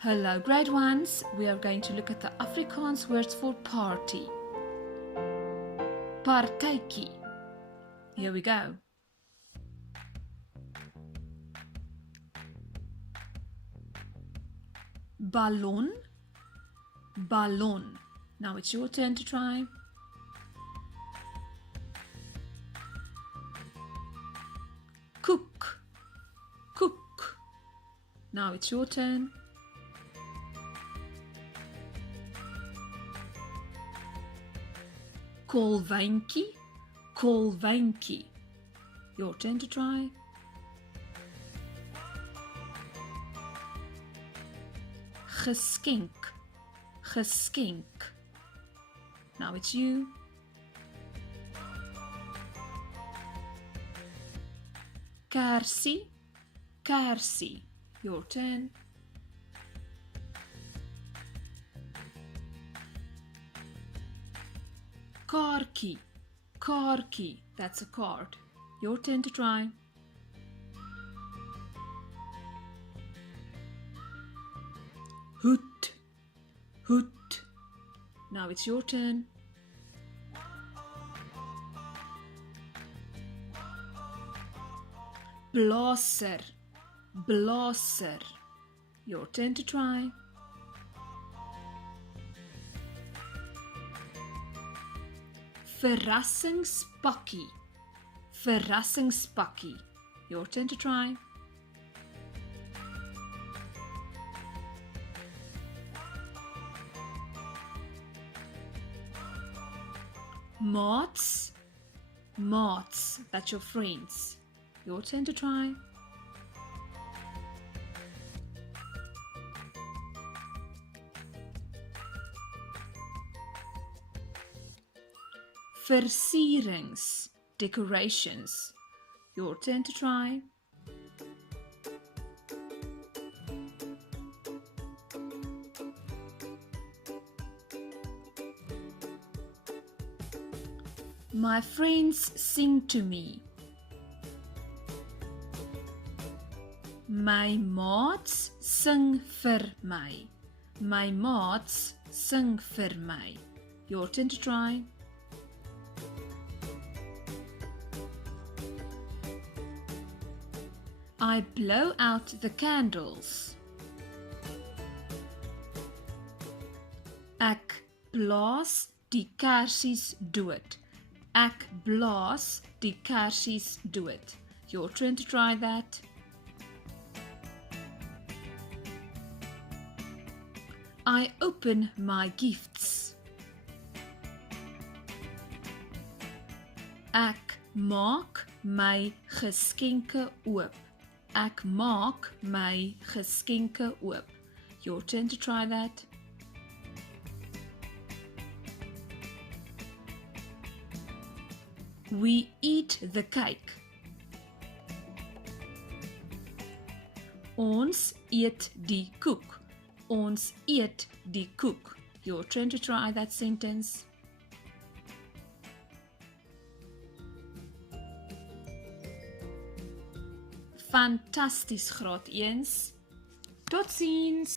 Hello grade ones, we are going to look at the Afrikaans words for party. Partytjie. Here we go. Ballon, ballon. Now it's your turn to try. Koek, koek. Now it's your turn. Kolwyntjie, kolwyntjie. Your turn to try. Geskenk, geskenk. Now it's you. Kersie, kersie. Your turn. Kaartjie, kaartjie. That's a card. Your turn to try. Hoed, hoed. Now it's your turn. Blazer, blazer. Your turn to try. Verrassingspakkie, verrassingspakkie. Your turn to try. Maats, maats. That's your friends. Your turn to try. Versierings, decorations. Your turn to try. My friends sing to me. My maats sing vir my. My maats sing vir my. Your turn to try. I blow out the candles. Ek blaas die kersies dood. Ek blaas die kersies dood. Your turn to try that. I open my gifts. Ek maak my geskenke oop. Ek maak my geskenke oop. Your turn to try that. We eat the cake. Ons eet die koek. Ons eet die koek. Your turn to try that sentence. Fantasties graad 1. Totsiens!